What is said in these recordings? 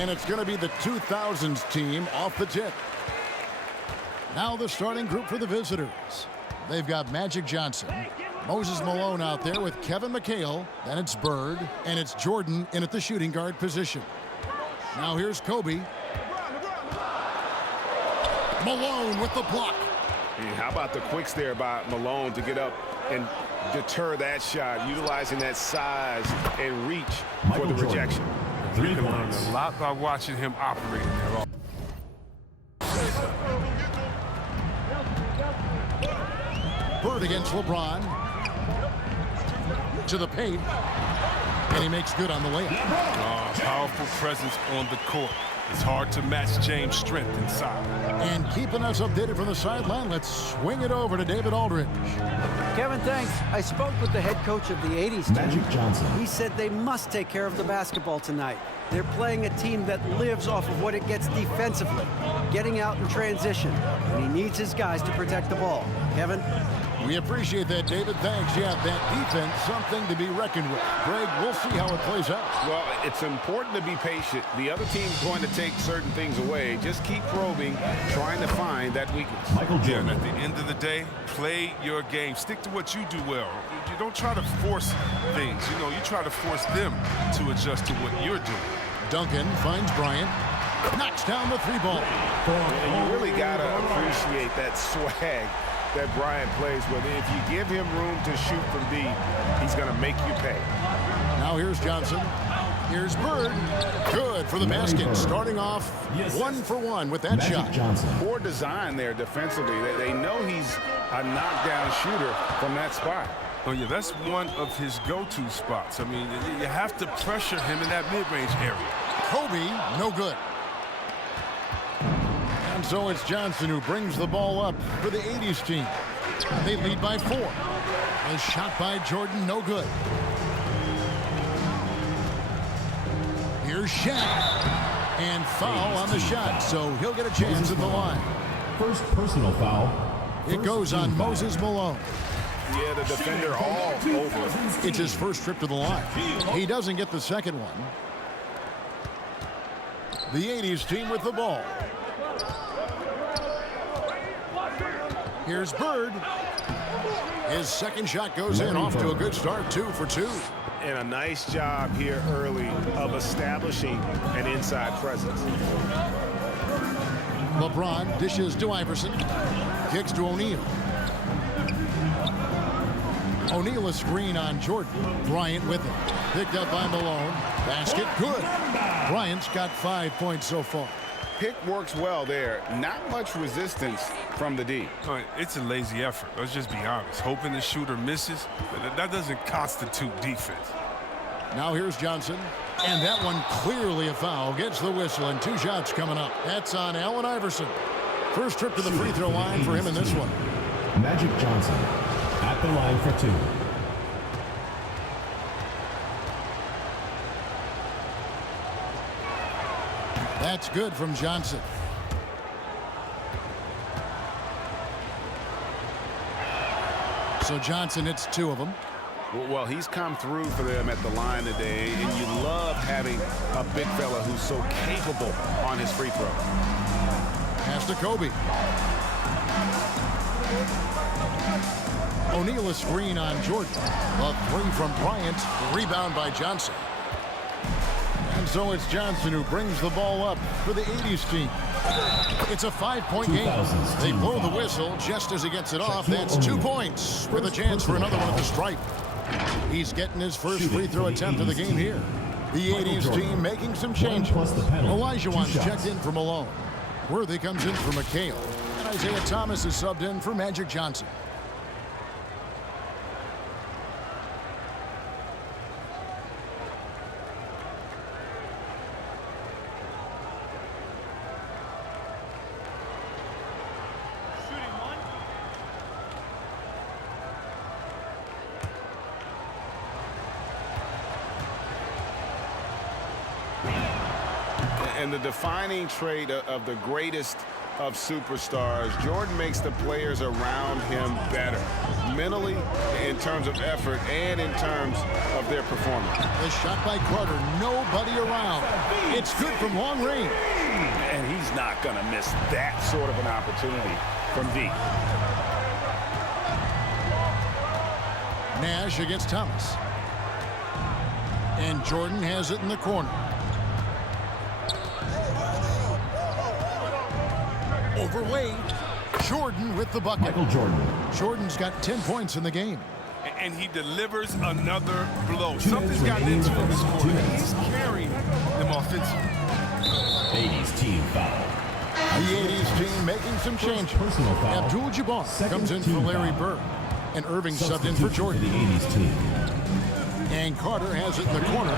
And it's going to be the 2000s team off the tip. Now the starting group for the visitors. They've got Magic Johnson, Moses Malone out there with Kevin McHale. Then it's Bird, and it's Jordan in at the shooting guard position. Now here's Kobe. Malone with the block. And how about the quicks there by Malone to get up and deter that shot, utilizing that size and reach for the rejection. You can learn a lot by watching him operate in there. Bird against LeBron. To the paint. And he makes good on the layup. Powerful presence on the court. It's hard to match James' strength inside. And keeping us updated from the sideline, let's swing it over to David Aldridge. Kevin, thanks. I spoke with the head coach of the 80's team. Magic Johnson. He said they must take care of the basketball tonight. They're playing a team that lives off of what it gets defensively, getting out in transition. And he needs his guys to protect the ball. Kevin? We appreciate that, David. Thanks. Yeah, that defense, something to be reckoned with. Greg, we'll see how it plays out. Well, it's important to be patient. The other team's going to take certain things away. Just keep probing, trying to find that weakness. Michael Jordan. At the end of the day, play your game. Stick to what you do well. You don't try to force things. You try to force them to adjust to what you're doing. Duncan finds Bryant. Knocks down the three ball. And you really got to appreciate that swag that Bryant plays with. If you give him room to shoot from deep, he's going to make you pay. Now here's Johnson. Here's Bird. Good for the basket. Starting off 1 for 1 with that Magic shot. Johnson. Poor design there defensively. They know he's a knockdown shooter from that spot. Oh, yeah, that's one of his go-to spots. I mean, you have to pressure him in that mid-range area. Kobe, no good. And so it's Johnson who brings the ball up for the 80's team. They lead by 4. A shot by Jordan, no good. Here's Shaq. And foul on the shot, so he'll get a chance at the line. First personal foul. It goes on Moses Malone. Yeah, the defender all over. It's his first trip to the line. He doesn't get the second one. The 80's team with the ball. Here's Bird. His second shot goes in, off to a good start, 2 for 2. And a nice job here early of establishing an inside presence. LeBron dishes to Iverson. Kicks to O'Neal. O'Neal a screen on Jordan. Bryant with it. Picked up by Malone. Basket good. Bryant's got 5 points so far. Pick works well there. Not much resistance from the D. It's a lazy effort. Let's just be honest. Hoping the shooter misses, that doesn't constitute defense. Now here's Johnson. And that one clearly a foul. Gets the whistle, and 2 shots coming up. That's on Allen Iverson. First trip to the free throw line for him in this one. Magic Johnson at the line for 2. That's good from Johnson. So Johnson hits 2 of them. Well, he's come through for them at the line today, and you love having a big fella who's so capable on his free throw. Pass to Kobe. O'Neal a screen on Jordan. A 3 from Bryant. Rebound by Johnson. And so it's Johnson who brings the ball up for the 80's team. It's a 5-point game. They blow the whistle just as he gets it off. That's 2 points with a chance for another one at the stripe. He's getting his first free throw attempt of the game here. The 80's team making some changes. Elijah Wan's checked in for Malone. Worthy comes in for McHale. And Isaiah Thomas is subbed in for Magic Johnson. And the defining trait of the greatest of superstars, Jordan makes the players around him better. mentally, in terms of effort, and in terms of their performance. The shot by Carter, nobody around. It's good from long range. And he's not going to miss that sort of an opportunity from deep. Nash against Thomas. And Jordan has it in the corner. Overweight. Jordan with the bucket. Michael Jordan. Jordan's got 10 points in the game. And he delivers another blow. Something's gotten into him this quarter. He's carrying them offensively. 80's team foul. The 80's team making some changes. Personal foul. Abdul-Jabbar comes in for Larry Bird. And Irving subbed in for Jordan. The 80's team. And Carter has it in the corner.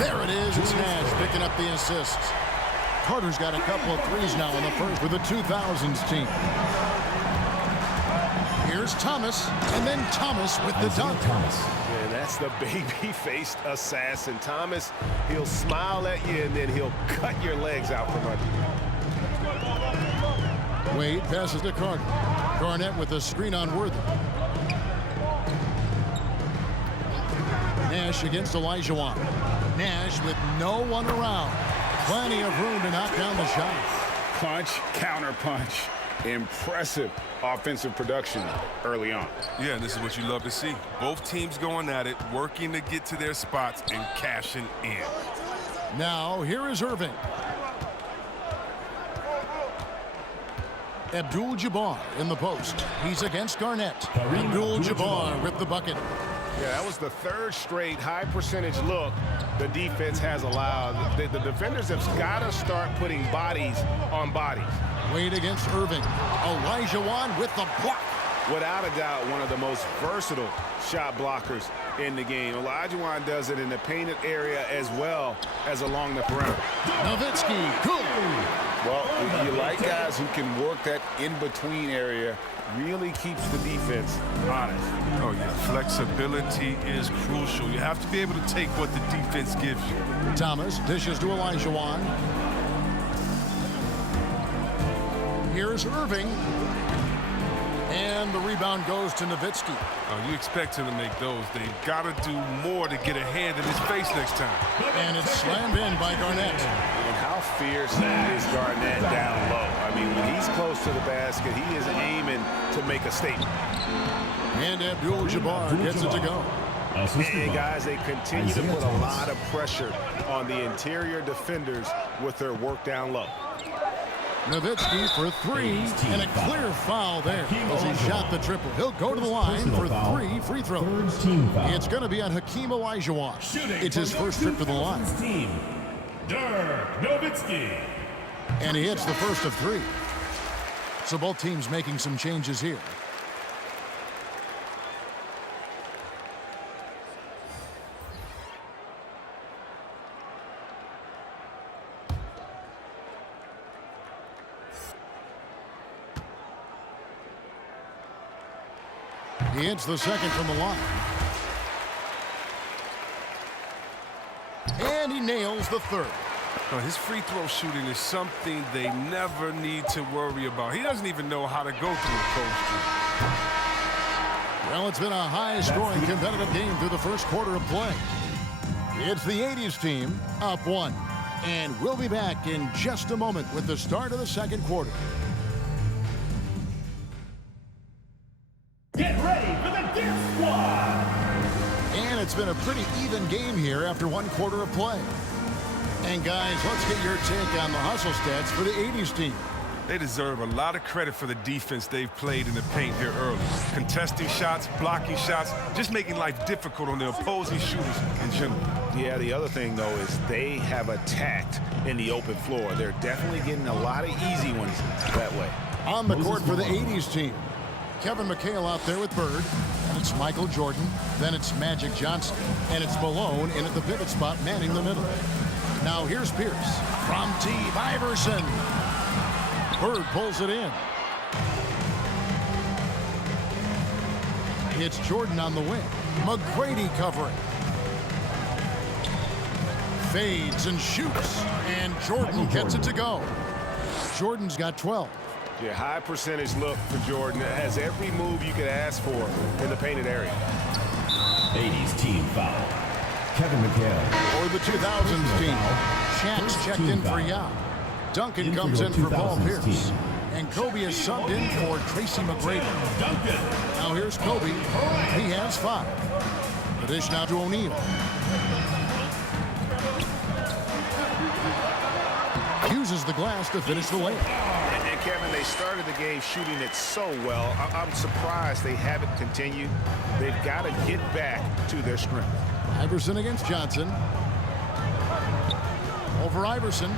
There it is. It's Nash picking up the assists. Carter's got a couple of threes now in the first with the 2000s team. Here's Thomas, and then Thomas with the dunk. And that's the baby-faced assassin. Thomas, he'll smile at you, and then he'll cut your legs out from under. Wade passes to Carter. Garnett with a screen on Worthy. Nash against Olajuwon. Nash with no one around. Plenty of room to knock down the shot. Punch, counter punch. Impressive offensive production early on. Yeah, and this is what you love to see. Both teams going at it, working to get to their spots and cashing in. Now, here is Irving. Abdul-Jabbar in the post. He's against Garnett. Abdul-Jabbar with the bucket. Yeah, that was the third straight high percentage look the defense has allowed. The defenders have got to start putting bodies on bodies. Wade against Irving. Olajuwon with the block. Without a doubt, one of the most versatile shot blockers in the game. Olajuwon does it in the painted area as well as along the perimeter. Nowitzki, good. Well, you like guys who can work that in-between area. Really keeps the defense honest. Oh, yeah. Flexibility is crucial. You have to be able to take what the defense gives you. Thomas dishes to Olajuwon. Here's Irving. And the rebound goes to Nowitzki. Oh, you expect him to make those. They've got to do more to get a hand in his face next time. And it's slammed in by Garnett. And how fierce is Garnett down low? I mean, when he's close to the basket, he is aiming to make a statement. And Abdul-Jabbar gets it to go. And guys, they continue to put a lot of pressure on the interior defenders with their work down low. Nowitzki for three, and a clear foul there as he shot the triple. He'll go to the line for 3 free throws. It's going to be on Hakeem Olajuwon. It's his first trip to the line. Dirk Nowitzki. And he hits the first of 3. So both teams making some changes here. He hits the second from the line. And he nails the third. His free throw shooting is something they never need to worry about. He doesn't even know how to go through a cold streak. Well, it's been a high-scoring competitive game through the first quarter of play. It's the 80's team up 1. And we'll be back in just a moment with the start of the second quarter. Get ready for the Dip Squad! And it's been a pretty even game here after one quarter of play. And guys, let's get your take on the hustle stats for the 80's team. They deserve a lot of credit for the defense they've played in the paint here early. Contesting shots, blocking shots, just making life difficult on the opposing shooters in general. Yeah, the other thing, though, is they have attacked in the open floor. They're definitely getting a lot of easy ones that way. On the court for the 80's team, Kevin McHale out there with Bird. And it's Michael Jordan. Then it's Magic Johnson. And it's Malone in at the pivot spot, manning the middle. Now here's Pierce from Steve Iverson. Bird pulls it in. It's Jordan on the wing. McGrady covering. Fades and shoots. And Jordan gets it to go. Jordan's got 12. Yeah, high percentage look for Jordan. It has every move you could ask for in the painted area. 80's team foul. Kevin McHale. For the 2000s team, Shaq's checked in for Yao. Duncan comes in for Paul Pierce. And Kobe is subbed in for Tracy McGrady. Now here's Kobe. He has 5. The dish now to O'Neal. Uses the glass to finish the layup. And Kevin, they started the game shooting it so well. I'm surprised they haven't continued. They've got to get back to their strength. Iverson against Johnson. Over Iverson.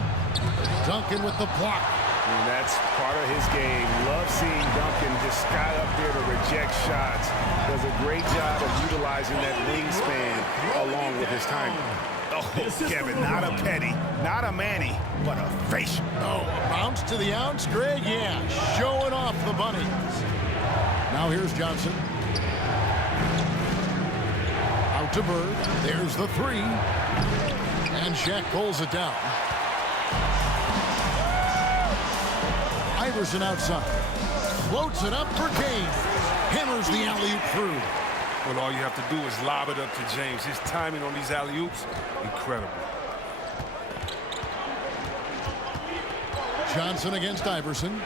Duncan with the block. And that's part of his game. Love seeing Duncan just sky up there to reject shots. Does a great job of utilizing that wingspan along with his timing. Oh, Kevin, not a petty, not a Manny, but a facial. Oh, bounce to the ounce, Greg. Yeah, showing off the bunnies. Now here's Johnson. Out to Bird. There's the 3. And Shaq pulls it down. Iverson outside. Floats it up for James. Hammers the alley-oop through. Well, all you have to do is lob it up to James. His timing on these alley-oops, incredible. Johnson against Iverson.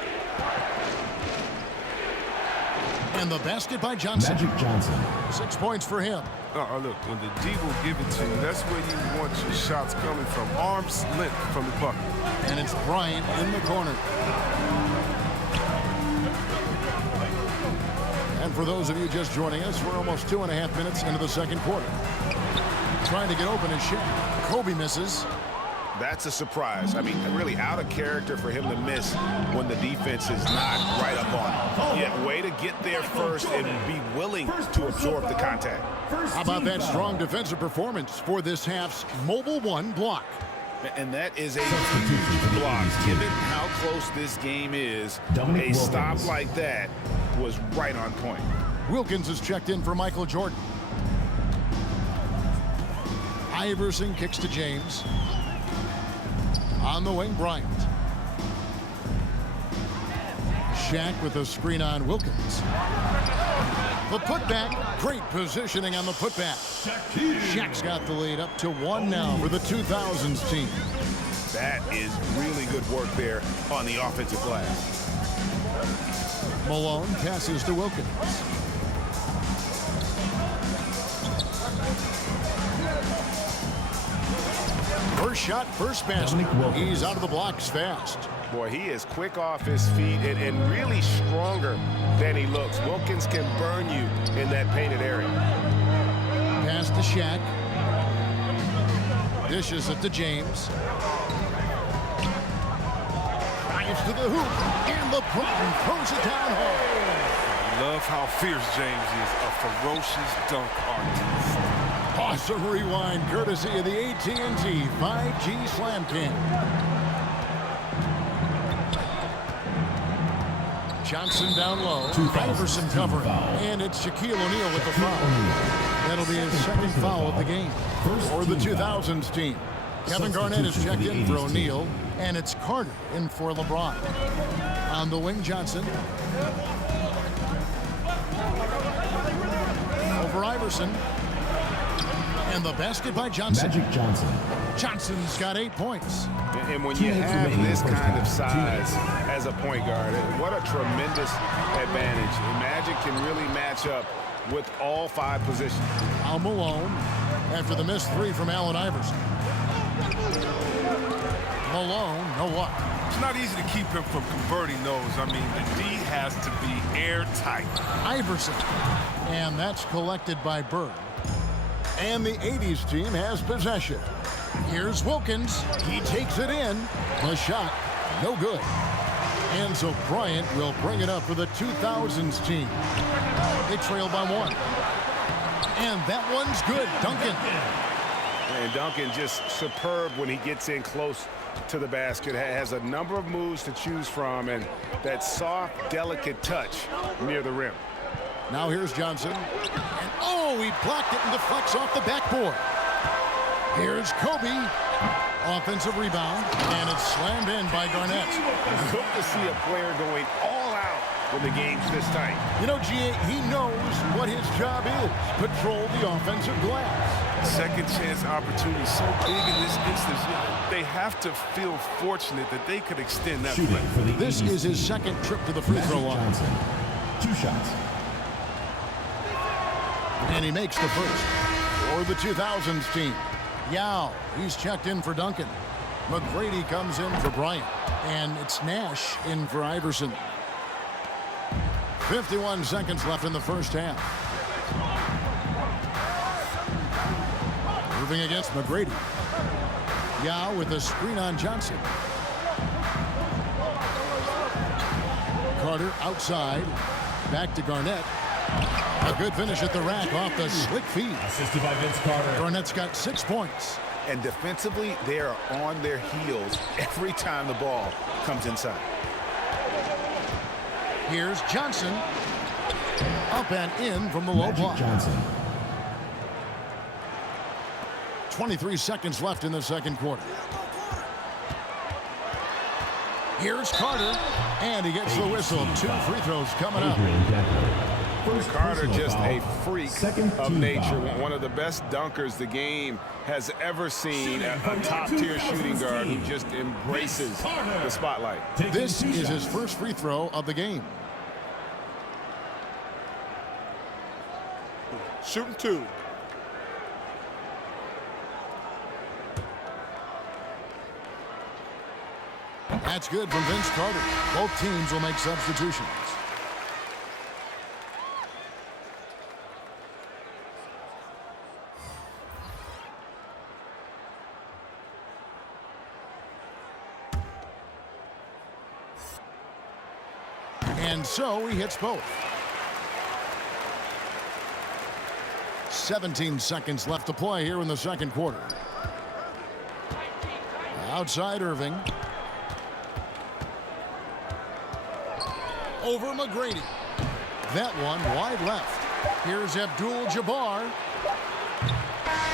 And the basket by Johnson. Magic Johnson. 6 points for him. Look, when the D will give it to you, that's where you want your shots coming from. Arm's length from the bucket. And it's Bryant in the corner. And for those of you just joining us, we're almost 2.5 minutes into the second quarter. Trying to get open is Shaq. Kobe misses. That's a surprise. I mean, really out of character for him to miss when the defense is not right up on him. Yeah, way to get there first and be willing to absorb the contact. How about that strong defensive performance for this half's Mobile 1 block? And that is a huge block. Given how close this game is, a stop like that was right on point. Wilkins is checked in for Michael Jordan. Iverson kicks to James. On the wing, Bryant. Shaq with a screen on Wilkins. The putback. Great positioning on the putback. Shaq's got the lead up to 1 now for the 2000s team. That is really good work there on the offensive glass. Malone passes to Wilkins. First shot, first basket. He's out of the blocks fast. Boy, he is quick off his feet and really stronger than he looks. Wilkins can burn you in that painted area. Pass to Shaq. Dishes it to James. Drives to the hoop. And LeBron throws it down hard. Love how fierce James is. A ferocious dunk artist. Awesome rewind courtesy of the AT&T 5G Slam Cam. Johnson down low. Iverson covering. And it's Shaquille O'Neal with the foul. That'll be his second foul of the game. For the 2000s team. Kevin Garnett is checked in for O'Neal. And it's Carter in for LeBron. On the wing, Johnson. Over Iverson. And the basket by Johnson. Magic Johnson. Johnson's got 8 points. And when you have this kind of size as a point guard, what a tremendous advantage. And Magic can really match up with all 5 positions. Al Malone after the missed 3 from Allen Iverson. Malone, no what? It's not easy to keep him from converting those. I mean, the D has to be airtight. Iverson. And that's collected by Bird. And the 80s team has possession. Here's Wilkins. He takes it in. The shot, no good. And so Bryant will bring it up for the 2000s team. They trail by 1. And that one's good. Duncan. And Duncan just superb when he gets in close to the basket. Has a number of moves to choose from and that soft, delicate touch near the rim. Now here's Johnson. And oh, he blocked it and deflects off the backboard. Here's Kobe. Offensive rebound, and it's slammed in by Garnett. It's good to see a player going all out when the game's this tight. You know, G.A., he knows what his job is. Patrol the offensive glass. Second chance opportunity so big in this instance. They have to feel fortunate that they could extend that Shooting play. for the This is his second trip to the free throw line. Johnson. 2 shots. And he makes the first for the 2000s team. Yao, he's checked in for Duncan. McGrady comes in for Bryant. And it's Nash in for Iverson. 51 seconds left in the first half. Moving against McGrady. Yao with a screen on Johnson. Carter outside. Back to Garnett. A good finish at the rack off the slick feed. Assisted by Vince Carter. Garnett's got 6 points. And defensively, they are on their heels every time the ball comes inside. Here's Johnson. Up and in from the low block. Johnson. 23 seconds left in the second quarter. Here's Carter. And he gets the whistle. 2 free throws coming up. Carter just a freak of nature. Foul. One of the best dunkers the game has ever seen. A top-tier shooting guard who just embraces the spotlight. This is his first free throw of the game. Shooting 2. That's good from Vince Carter. Both teams will make substitutions. And so he hits both. 17 seconds left to play here in the second quarter. Outside Irving. Over McGrady. That one wide left. Here's Abdul-Jabbar.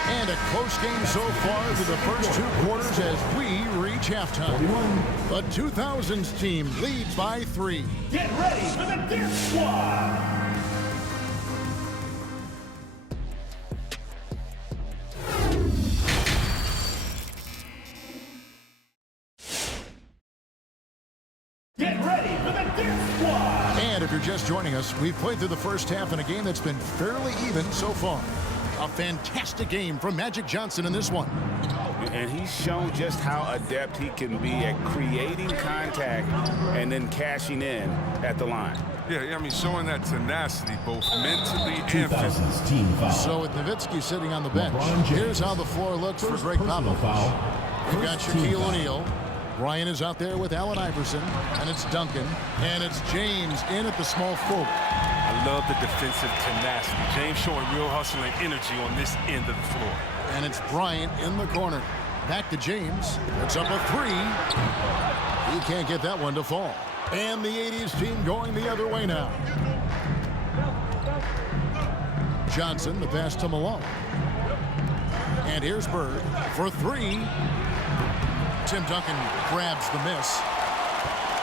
And a close game so far through the first 2 quarters as we reach halftime. The 2000s team leads by 3. Get ready for the Dip Squad. Get ready for the Dip Squad. And if you're just joining us, we've played through the first half in a game that's been fairly even so far. A fantastic game from Magic Johnson in this one. And he's shown just how adept he can be at creating contact and then cashing in at the line. Yeah, I mean, showing that tenacity both mentally and physically. 2000's team foul. So with Nowitzki sitting on the bench, LeBron James. here's how the floor looks for Greg Personal Popovich. foul. We've got First team Shaquille foul. O'Neal. Ryan is out there with Allen Iverson. And it's Duncan. And it's James in at the small forward. I love the defensive tenacity. James showing real hustle and energy on this end of the floor. And it's Bryant in the corner. Back to James. It's up a 3. He can't get that one to fall. And the 80s team going the other way now. Johnson, the pass to Malone. And here's Bird for 3. Tim Duncan grabs the miss.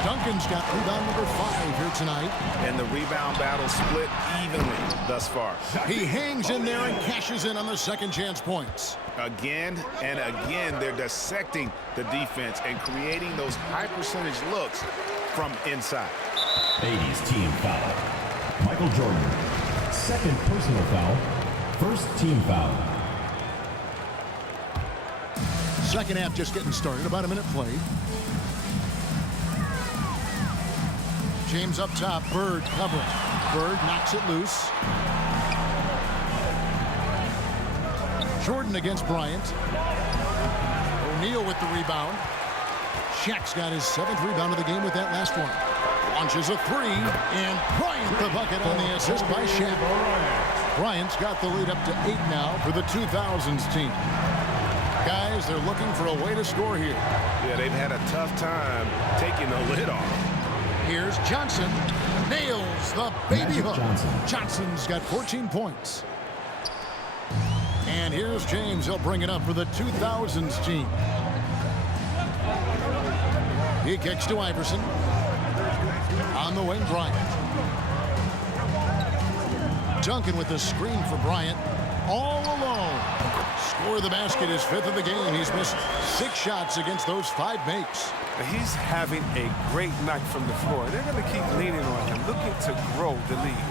Duncan's got rebound number 5 here tonight. And the rebound battle split evenly thus far. He hangs in there and cashes in on the second chance points. Again and again, they're dissecting the defense and creating those high percentage looks from inside. 80's team foul. Michael Jordan. Second personal foul. First team foul. Second half just getting started. About a minute played. James up top. Bird covering. Bird knocks it loose. Jordan against Bryant. O'Neal with the rebound. Shaq's got his 7th rebound of the game with that last one. Launches a 3. And Bryant the bucket on the assist by Shaq. Bryant's got the lead up to 8 now for the 2000s team. Guys, they're looking for a way to score here. Yeah, they've had a tough time taking the lid off. Here's Johnson. Nails the baby Magic hook. Johnson. Johnson's got 14 points. And here's James. He'll bring it up for the 2000s team. He kicks to Iverson. On the wing, Bryant. Duncan with the screen for Bryant. All alone. Score the basket, his 5th of the game. He's missed 6 shots against those 5 makes. He's having a great night from the floor. They're going to keep leaning on him, looking to grow the lead.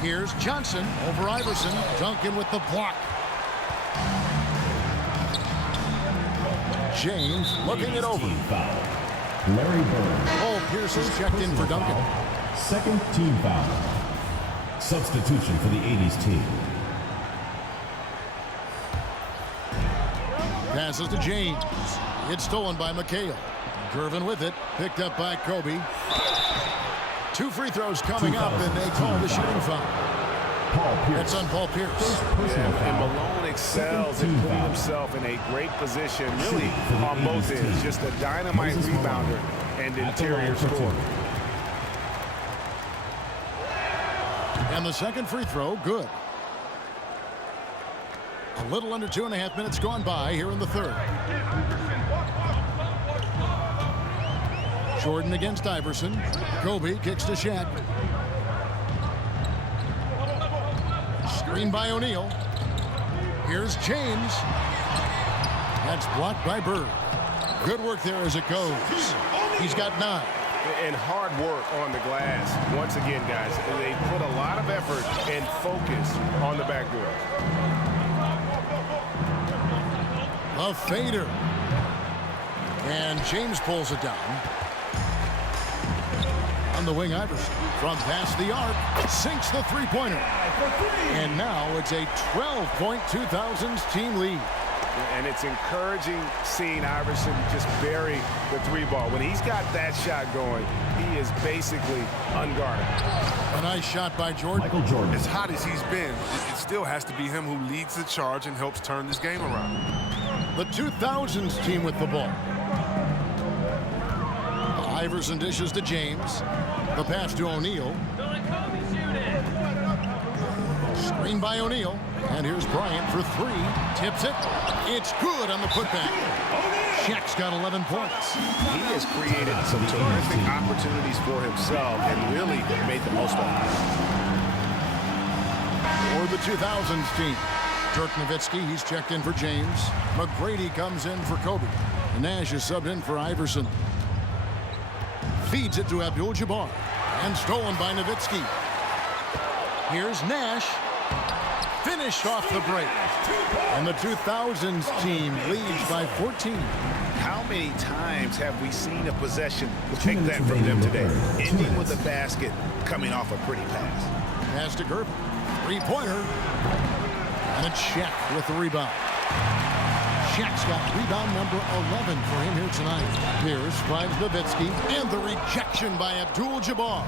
Here's Johnson over Iverson. Duncan with the block. James looking it over. Team foul. Larry Bird. Paul Pierce is checked in for Duncan. Foul. Second team foul. Substitution for the 80's team. Passes to James. It's stolen by McHale. Gervin with it. Picked up by Kobe. 2 free throws coming up, and they call the shooting foul. Paul Pierce. That's on Paul Pierce. And Malone excels in putting himself in a great position, really on both ends. Just a dynamite rebounder and interior scorer. And the second free throw, good. A little under 2.5 minutes gone by here in the 3rd. Jordan against Iverson. Kobe kicks to Shaq. Screen by O'Neal. Here's James. That's blocked by Bird. Good work there as it goes. He's got 9. And hard work on the glass. Once again, guys, they put a lot of effort and focus on the backboard. A fader. And James pulls it down. On the wing, Iverson. From past the arc, sinks the three-pointer. And now it's a 12-point 2000s team lead. And it's encouraging seeing Iverson just bury the 3-ball. When he's got that shot going, he is basically unguarded. A nice shot by Jordan. Michael Jordan. As hot as he's been, it still has to be him who leads the charge and helps turn this game around. The 2000s team with the ball. Iverson dishes to James. The pass to O'Neal. Screen by O'Neal. And here's Bryant for 3. Tips it. It's good on the putback. Shaq's got 11 points. He has created some terrific opportunities for himself and really made the most of it. For the 2000s team, Dirk Nowitzki, he's checked in for James. McGrady comes in for Kobe. Nash is subbed in for Iverson. Feeds it to Abdul-Jabbar. And stolen by Nowitzki. Here's Nash. Finished off the break. And the 2000s team leads by 14. How many times have we seen a possession take that from them today? Ending with a basket, coming off a pretty pass. Pass to Gervin. 3-pointer. And it's Shaq with the rebound. Shaq's got rebound number 11 for him here tonight. Pierce finds Nowitzki. And the rejection by Abdul-Jabbar.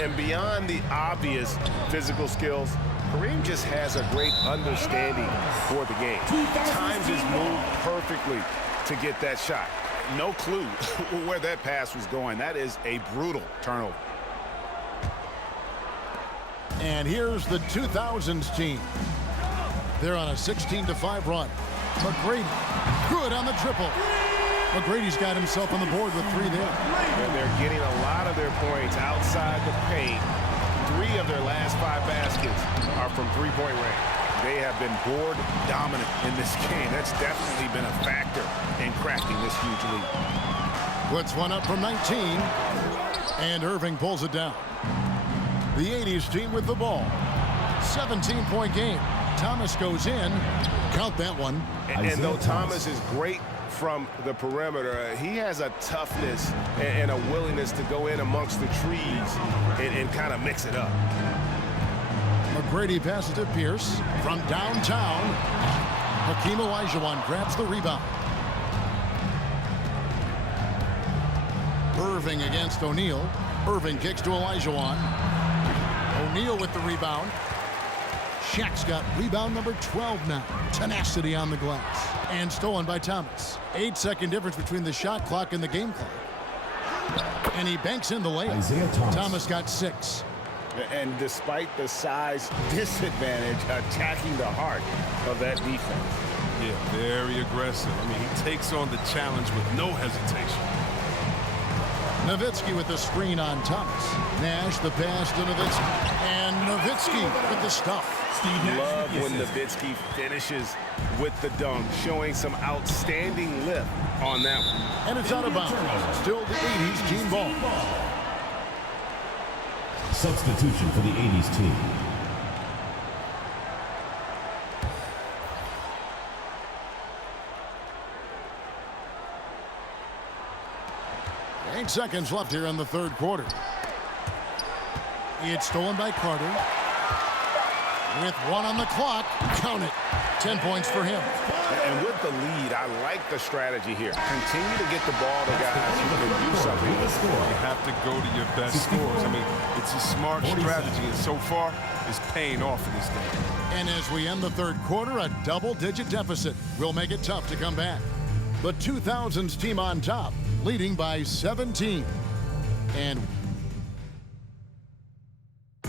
And beyond the obvious physical skills, Kareem just has a great understanding for the game. Times his move perfectly to get that shot. No clue where that pass was going. That is a brutal turnover. And here's the 2000s team. They're on a 16-5 run. McGrady, good on the triple. McGrady's got himself on the board with 3 there. And they're getting a lot of their points outside the paint. 3 of their last 5 baskets are from 3-point range. They have been board dominant in this game. That's definitely been a factor in cracking this huge lead. Puts one up from 19. And Irving pulls it down. The 80s team with the ball. 17-point game. Thomas goes in. Count that one. And though Thomas is great from the perimeter, he has a toughness and a willingness to go in amongst the trees and kind of mix it up. McGrady passes to Pierce from downtown. Hakeem Olajuwon grabs the rebound. Irving against O'Neal. Irving kicks to Olajuwon. O'Neal with the rebound. Shaq's got rebound number 12 now. Tenacity on the glass. And stolen by Thomas. 8-second difference between the shot clock and the game clock. And he banks in the layup. Thomas got 6. And despite the size disadvantage, attacking the heart of that defense. Yeah, very aggressive. I mean, he takes on the challenge with no hesitation. Nowitzki with the screen on Thomas. Nash the pass to Nowitzki. And Nowitzki with the stuff. Love when Nowitzki finishes with the dunk, showing some outstanding lift on that one. And it's out of bounds. Still the 80s team ball. Substitution for the 80s team. Eight seconds left here in the third quarter. It's stolen by Carter. With 1 on the clock, count it. 10 points for him. And with the lead, I like the strategy here. Continue to get the ball to guys who can do something. You have to go to your best scores. I mean, it's a smart strategy, and so far, it's paying off in this game. And as we end the third quarter, a double-digit deficit will make it tough to come back. The 2000s team on top, leading by 17.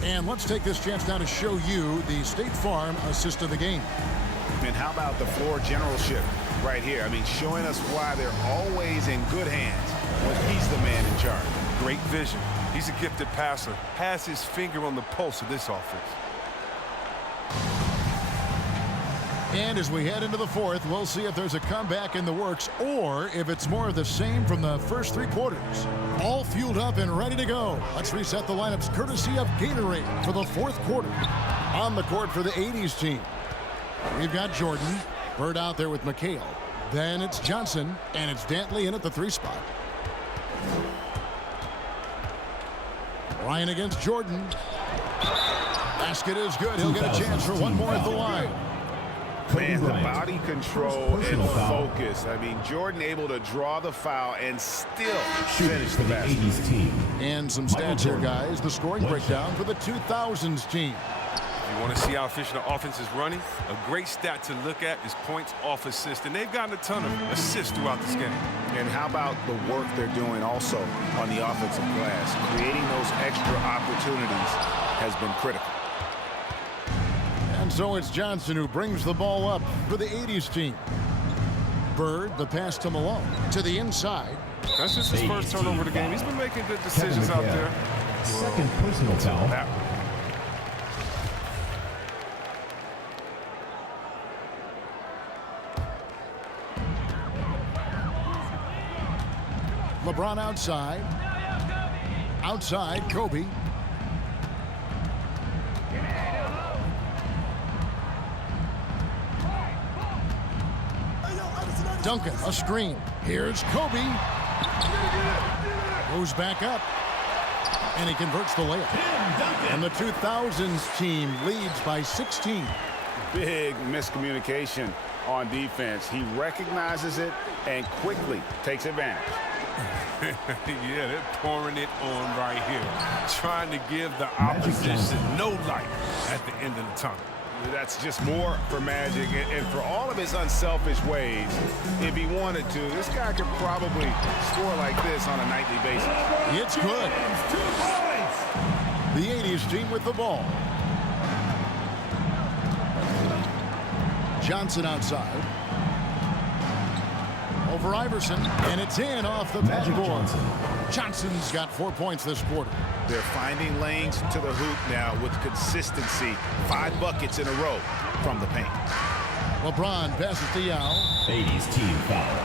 And let's take this chance now to show you the State Farm assist of the game. And how about the floor generalship right here? I mean, showing us why they're always in good hands when he's the man in charge. Great vision. He's a gifted passer. Has his finger on the pulse of this offense. And as we head into the fourth, we'll see if there's a comeback in the works or if it's more of the same from the first 3 quarters. All fueled up and ready to go. Let's reset the lineups courtesy of Gatorade for the fourth quarter. On the court for the 80s team, we've got Jordan. Bird out there with McHale. Then it's Johnson, and it's Dantley in at the 3 spot. Ryan against Jordan. Basket is good. He'll get a chance for one more at the line. Man, the body control and focus. I mean, Jordan able to draw the foul and still finish the basket. 80s team. And some stats here, guys. The scoring breakdown for the 2000s team. If you want to see how efficient the offense is running, a great stat to look at is points off assist. And they've gotten a ton of assists throughout this game. And how about the work they're doing also on the offensive glass? Creating those extra opportunities has been critical. And so it's Johnson who brings the ball up for the 80s team. Bird, the pass to Malone. To the inside. That's just his first turnover of the game. He's been making good decisions out there. Second personal foul. LeBron outside. Outside, Kobe. Duncan, a screen. Here's Kobe. Goes back up. And he converts the layup. And the 2000s team leads by 16. Big miscommunication on defense. He recognizes it and quickly takes advantage. Yeah, they're pouring it on right here. Trying to give the opposition no light at the end of the tunnel. That's just more for Magic, and for all of his unselfish ways, if he wanted to, this guy could probably score like this on a nightly basis. It's good. The 80s team with the ball. Johnson outside. Over Iverson, and it's in off the backboard. Johnson's got 4 points this quarter. They're finding lanes to the hoop now with consistency. 5 buckets in a row from the paint. LeBron passes to Yao. 80s team foul.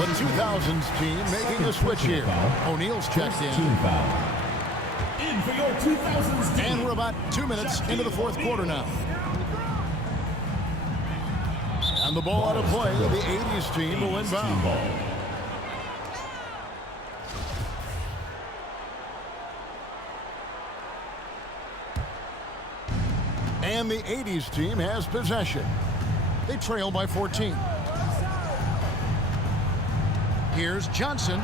The 2000s team making a switch here. O'Neal's checked in. Team foul. In for your 2000s team. And we're about 2 minutes into the fourth quarter now. And the ball out of play. The 80s team will inbound. And the 80s team has possession. They trail by 14. Here's Johnson.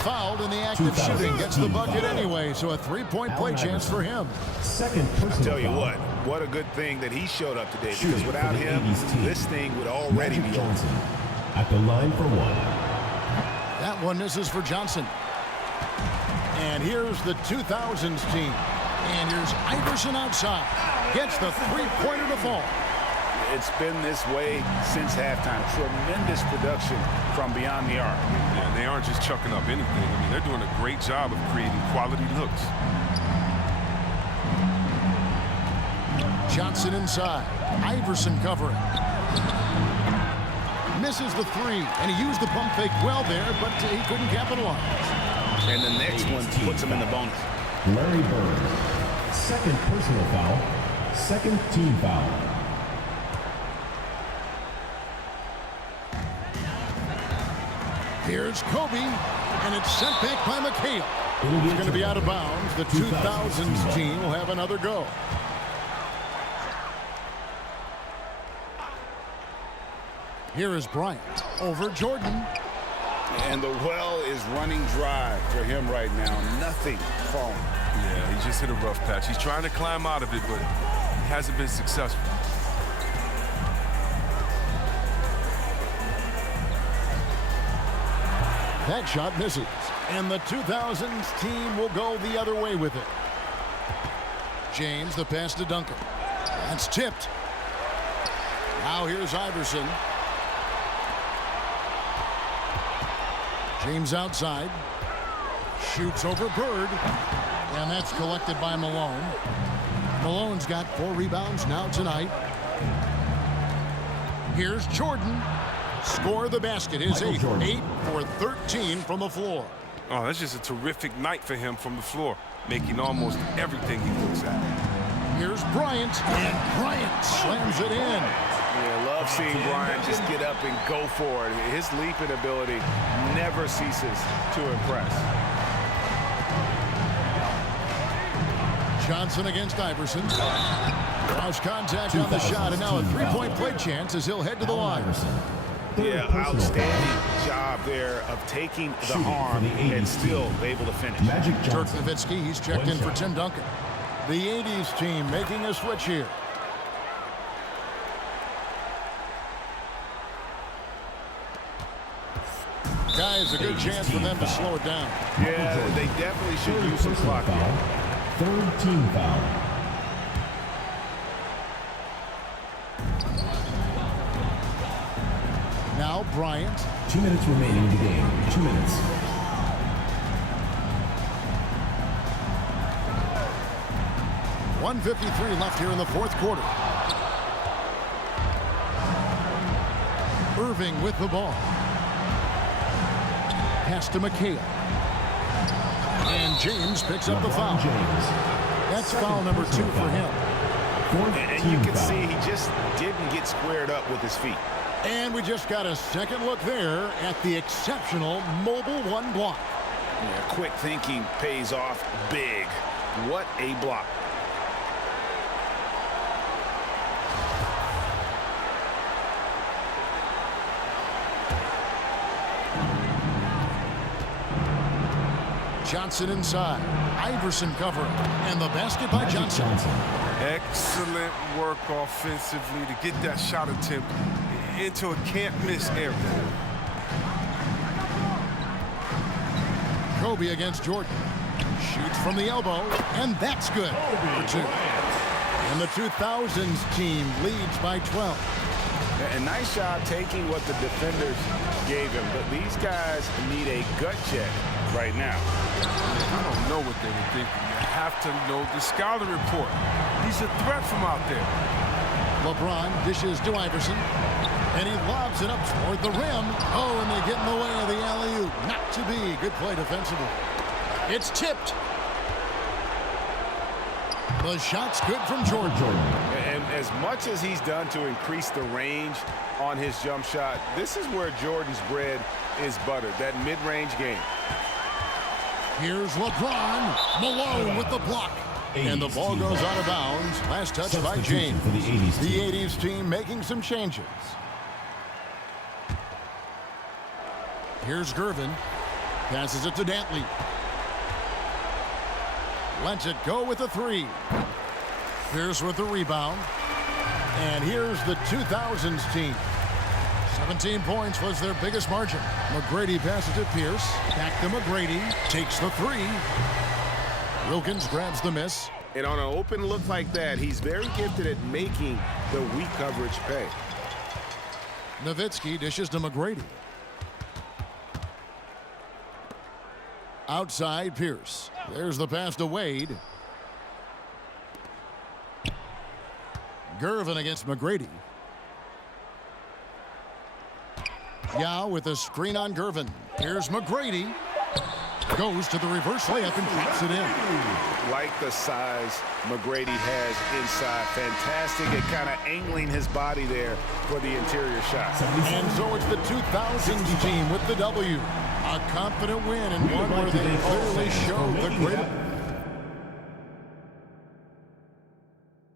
Fouled in the act of shooting. Gets the bucket anyway, so a 3-point play chance for him. Second personal I tell you foul. what a good thing that he showed up today, because without him, this thing would already be Johnson at the line for 1. That one misses for Johnson. And here's the 2000s team. And here's Iverson outside. Gets the 3-pointer to fall. It's been this way since halftime. Tremendous production from beyond the arc. Yeah, they aren't just chucking up anything. I mean, they're doing a great job of creating quality looks. Johnson inside. Iverson covering. Misses the three, and he used the pump fake well there, but he couldn't capitalize. And the next one puts him in the bonus. Larry Bird, second personal foul, second team foul. Here's Kobe, and it's sent back by McHale. It's going to be out of bounds. The 2000s team will have another go. Here is Bryant over Jordan. And the well is running dry for him right now. Nothing falling. Yeah, he just hit a rough patch. He's trying to climb out of it, but he hasn't been successful. That shot misses, and the 2000s team will go the other way with it. James, the pass to Duncan. That's tipped. Now here's Iverson. James outside. Shoots over Bird, and that's collected by Malone. Malone's got 4 rebounds now tonight. Here's Jordan. Score the basket, his 8th. 8 for 13 from the floor. Oh, that's just a terrific night for him from the floor, making almost everything he looks at. Here's Bryant, and Bryant slams it in. Yeah, love seeing Bryant just get up and go for it. His leaping ability never ceases to impress. Johnson against Iverson. Cross contact on the shot, and now a three-point play chance as he'll head to the line. Yeah, outstanding job there of taking the harm and still able to finish. Dirk Nowitzki, he's checked in for Tim Duncan. The 80s team making a switch here. Guys, a good chance for them to slow it down. Yeah, they definitely should use some clock here. Third team foul. Now Bryant. 2 minutes remaining in the game. 2 minutes. .153 left here in the fourth quarter. Irving with the ball. Pass to McHale. And James picks up the foul. That's foul number 2 for him. And you can see he just didn't get squared up with his feet. And we just got a second look there at the exceptional mobile 1 block. Yeah, quick thinking pays off big. What a block. Johnson inside. Iverson covering. And the basket by Johnson. Excellent work offensively to get that shot attempt into a can't-miss area. Kobe against Jordan. Shoots from the elbow, and that's good for 2. And the 2000s team leads by 12. A nice job taking what the defenders gave him, but these guys need a gut check right now. I don't know what they were thinking. You have to know the scouting report. He's a threat from out there. LeBron dishes to Iverson, and he lobs it up toward the rim. Oh, and they get in the way of the alley-oop. Not to be. Good play defensively. It's tipped. The shot's good from Jordan. And as much as he's done to increase the range on his jump shot, this is where Jordan's bread is buttered, that mid-range game. Here's LeBron. Malone with the block. And the ball goes out of bounds. Last touch by James. The 80s team making some changes. Here's Gervin. Passes it to Dantley. Lets it go with a 3. Pierce with the rebound. And here's the 2000s team. 17 points was their biggest margin. McGrady passes to Pierce. Back to McGrady. Takes the 3. Wilkins grabs the miss. And on an open look like that, he's very gifted at making the weak coverage pay. Nowitzki dishes to McGrady. Outside Pierce. There's the pass to Wade. Gervin against McGrady. Yao with a screen on Gervin. Here's McGrady. Goes to the reverse layup and drops it in. Like the size McGrady has inside. Fantastic at kind of angling his body there for the interior shot. And so it's the 2000s team with the W. A confident win and one where they clearly showed the great